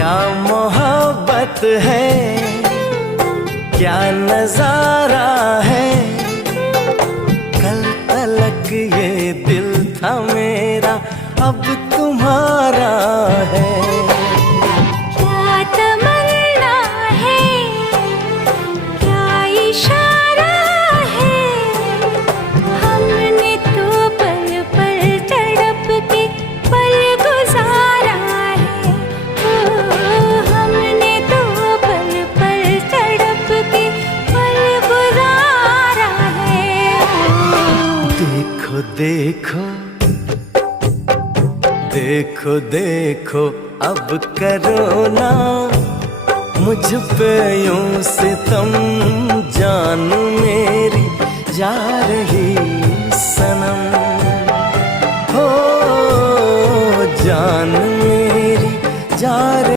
क्या मोहब्बत है, क्या नजारा है। कल तलक ये दिल था मेरा, अब तुम्हारा है। क्या तमन्ना है, क्या इशारा है। हमने तो पल पल तड़प के पल गुजारा है। हमने तो पल पल तड़प के पल गुजारा है। देखो देखो देखो देखो अब करो ना मुझ पे यूं सितम, जान मेरी जा रही सनम। हो जान मेरी जा रही